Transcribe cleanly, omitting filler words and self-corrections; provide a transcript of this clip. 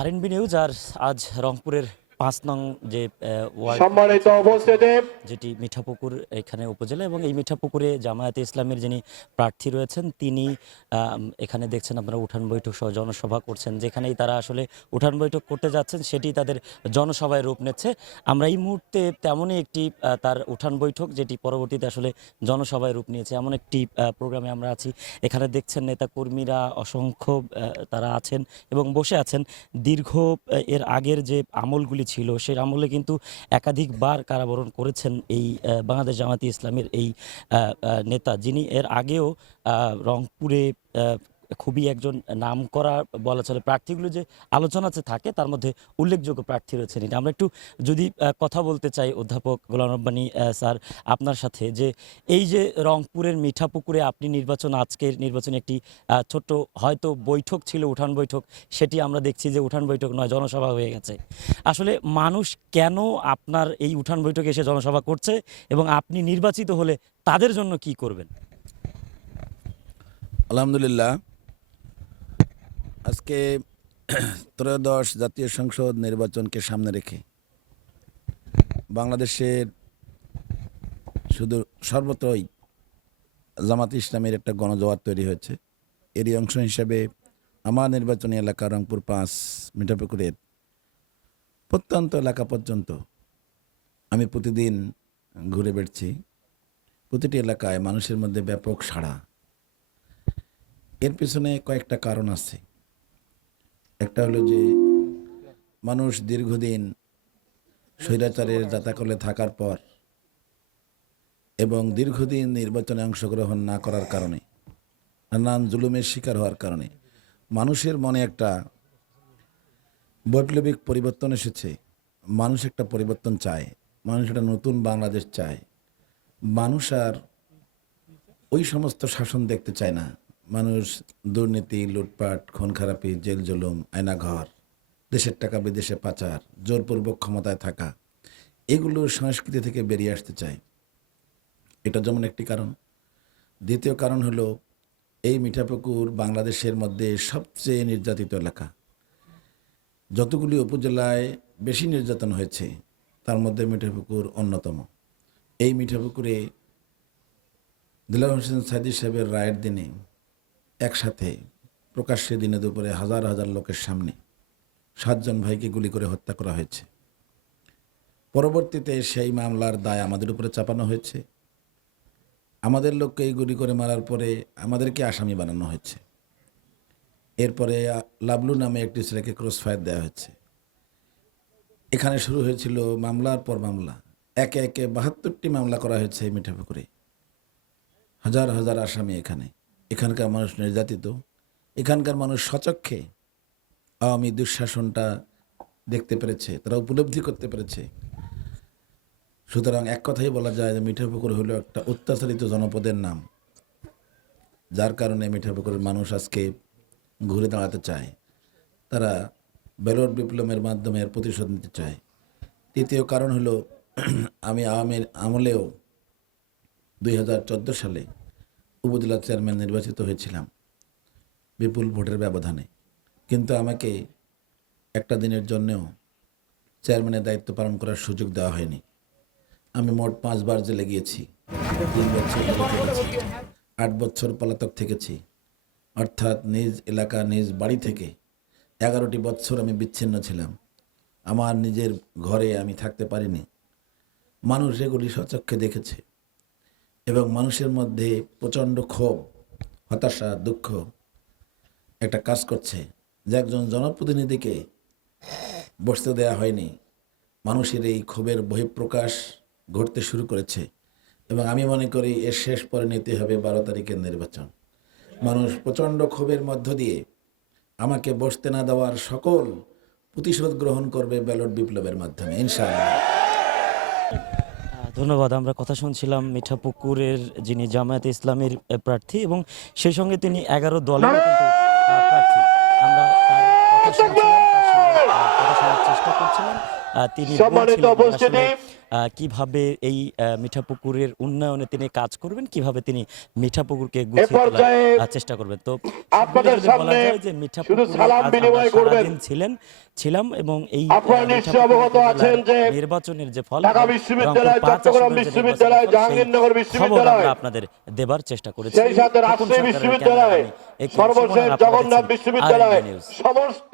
RNB news আর আজ রংপুরের ৫ নং যে ওয়ার্ড সম্মানিত উপস্থিতি, যেটি মিঠাপুকুর এখানে উপজেলা এবং এই মিঠাপুকুরে জামায়াতে ইসলামের যিনি প্রার্থী রয়েছেন তিনি এখানে দেখছেন আপনারা উঠান বৈঠক সহ জনসভা করছেন। যেখানেই তারা আসলে উঠান বৈঠক করতে যাচ্ছেন সেটি তাদের জনসভায় রূপ নিচ্ছে। আমরা এই মুহূর্তে তেমনই একটি তার উঠান বৈঠক যেটি পরবর্তীতে আসলে জনসভায় রূপ নিয়েছে এমন একটি প্রোগ্রামে আমরা আছি। এখানে দেখছেন নেতাকর্মীরা অসংখ্য তারা আছেন এবং বসে আছেন। দীর্ঘ এর আগের যে আমলগুলি ছিল সেই আমলে কিন্তু একাধিকবার কারাবরণ করেছেন এই বাংলাদেশ জামায়াতে ইসলামের এই নেতা, যিনি এর আগেও রংপুরে খুবই একজন নামকরা বলা চলে প্রার্থীগুলো যে আলোচনাতে থাকে তার মধ্যে উল্লেখযোগ্য প্রার্থী রয়েছেন। এটা আমরা একটু যদি কথা বলতে চাই অধ্যাপক গোলাম রব্বানী স্যার আপনার সাথে, যে এই যে রংপুরের মিঠাপুকুরে আপনি আজকের নির্বাচনে একটি ছোট্ট হয়তো বৈঠক ছিল, উঠান বৈঠক, সেটি আমরা দেখছি যে উঠান বৈঠক নয় জনসভা হয়ে গেছে। আসলে মানুষ কেন আপনার এই উঠান বৈঠকে এসে জনসভা করছে এবং আপনি নির্বাচিত হলে তাদের জন্য কি করবেন? আলহামদুলিল্লাহ, আজকে ত্রয়োদশ জাতীয় সংসদ নির্বাচনকে সামনে রেখে বাংলাদেশের শুধু সর্বত্রই জামাত ইসলামের একটা গণজোয়ার তৈরি হয়েছে। এরই অংশ হিসেবে আমার নির্বাচনী এলাকা রংপুর ৫ মিঠাপুকুরের প্রত্যন্ত এলাকা পর্যন্ত আমি প্রতিদিন ঘুরে বেড়াচ্ছি। প্রতিটি এলাকায় মানুষের মধ্যে ব্যাপক সাড়া। এর পেছনে কয়েকটা কারণ আছে। একটা হলো যে মানুষ দীর্ঘদিন স্বৈরাচারের জাতাকলে থাকার পর এবং দীর্ঘদিন নির্বাচনে অংশগ্রহণ না করার কারণে, নানান জুলুমের শিকার হওয়ার কারণে মানুষের মনে একটা বৈপ্লবিক পরিবর্তন এসেছে। মানুষ একটা পরিবর্তন চায়, মানুষ একটা নতুন বাংলাদেশ চায়। মানুষ আর ওই সমস্ত শাসন দেখতে চায় না। মানুষ দুর্নীতি, লুটপাট, খুন খারাপি, জেল জুলুম, আয়নাঘর, দেশের টাকা বিদেশে পাচার, জোরপূর্বক ক্ষমতায় থাকা, এগুলোর সংস্কৃতি থেকে বেরিয়ে আসতে চায়। এটা যেমন একটি কারণ। দ্বিতীয় কারণ হলো এই মিঠাপুকুর বাংলাদেশের মধ্যে সবচেয়ে নির্যাতিত এলাকা। যতগুলি উপজেলায় বেশি নির্যাতন হয়েছে তার মধ্যে মিঠাপুকুর অন্যতম। এই মিঠাপুকুরে দিলওয়ার হোসেন সাইদি সাহেবের রায়ের দিনে একসাথে প্রকাশ্যে দিনে দুপুরে হাজার হাজার লোকের সামনে ৭ জন ভাইকে গুলি করে হত্যা করা হয়েছে। পরবর্তীতে সেই মামলার দায় আমাদের উপরে চাপানো হয়েছে। আমাদের লোককে এই গুলি করে মারার পরে আমাদেরকে আসামি বানানো হয়েছে। এরপরে লাবলু নামে একটি ছেলেকে ক্রসফায়ার দেওয়া হয়েছে। এখানে শুরু হয়েছিল মামলার পর মামলা। একে একে ৭২টি মামলা করা হয়েছে এই মিঠাপুকুরে। হাজার হাজার আসামি এখানকার মানুষ নির্যাতিত। এখানকার মানুষ স্বচক্ষে আওয়ামী দুঃশাসনটা দেখতে পেরেছে, তারা উপলব্ধি করতে পেরেছে। সুতরাং এক কথাই বলা যায় যে মিঠাপুকুর হলো একটা অত্যাচারিত জনপদের নাম, যার কারণে মিঠাপুকুরের মানুষ আজকে ঘুরে দাঁড়াতে চায়। তারা ব্যালট বিপ্লবের মাধ্যমে এর প্রতিশোধ নিতে চায়। তৃতীয় কারণ হলো আমি আওয়ামীর আমলেও ২০১৪ সালে উপজেলা চেয়ারম্যান নির্বাচিত হয়েছিলাম বিপুল ভোটের ব্যবধানে, কিন্তু আমাকে একটা দিনের জন্যও চেয়ারম্যানের দায়িত্ব পালন করার সুযোগ দেওয়া হয়নি। আমি মোট ৫ বার জেলে গিয়েছি, ৩ বছর জেলে থেকেছি, ৮ বছর পলাতক থেকেছি। অর্থাৎ নিজ এলাকা, নিজ বাড়ি থেকে ১১টি বছর আমি বিচ্ছিন্ন ছিলাম। আমার নিজের ঘরে আমি থাকতে পারিনি। মানুষ এগুলি স্বচক্ষে দেখেছে এবং মানুষের মধ্যে প্রচণ্ড ক্ষোভ, হতাশা, দুঃখ একটা কাজ করছে যে একজন জনপ্রতিনিধিকে বসতে দেয়া হয়নি। মানুষের এই ক্ষোভের বহিঃপ্রকাশ ঘটতে শুরু করেছে এবং আমি মনে করি এর শেষ পরিণতি হবে ১২ তারিখের নির্বাচন। মানুষ প্রচণ্ড ক্ষোভের মধ্য দিয়ে আমাকে বসতে না দেওয়ার সকল প্রতিশোধ গ্রহণ করবে ব্যালট বিপ্লবের মাধ্যমে, ইনশাআল্লাহ। ধন্যবাদ। আমরা কথা শুনছিলাম মিঠাপুকুরের যিনি জামায়াতে ইসলামের প্রার্থী এবং সেই সঙ্গে তিনি ১১ দলের কিন্তু প্রার্থী। আমরা তার কথা শুনছিলাম, তার সঙ্গে কথা শোনার চেষ্টা করছিলাম। তিনি সম্মানিত বলছিলেন যে উপস্থিতি, আসলে কিভাবে এই মিঠাপুকুরের উন্নয়নে তিনি কাজ করবেন, কিভাবে তিনি মিঠাপুকুরকে এ গুছিয়ে তোলার পর্যায়ে চেষ্টা করবেন। তো আপনাদের যদি বলা সামনে যায় যে শুধু মিঠাপুকুরে সালাম আজ আমরা বিনিময় করবেন। সারাদিন ছিলাম এবং এই আপনারা নিশ্চয়ই মিঠাপুকুর অবগত আছেন উপজেলার যে নির্বাচনের যে ফল ঢাকা এবং বিশ্ববিদ্যালয়, রংপুর 5 চট্টগ্রাম আসনের যে বিশ্ববিদ্যালয়, নির্বাচনের ফল, সেই জাহাঙ্গীরনগর খবর বিশ্ববিদ্যালয়, আমরা আপনাদের দেবার চেষ্টা করেছি। সেই সাথে খোকন রাজশাহী সরকারের বিশ্ববিদ্যালয়, ক্যামেরায় আমি একে সর্বশেষ সুমন, আপনারা জগন্নাথ দেখছেন বিশ্ববিদ্যালয় RNB নিউজ। সমস্ত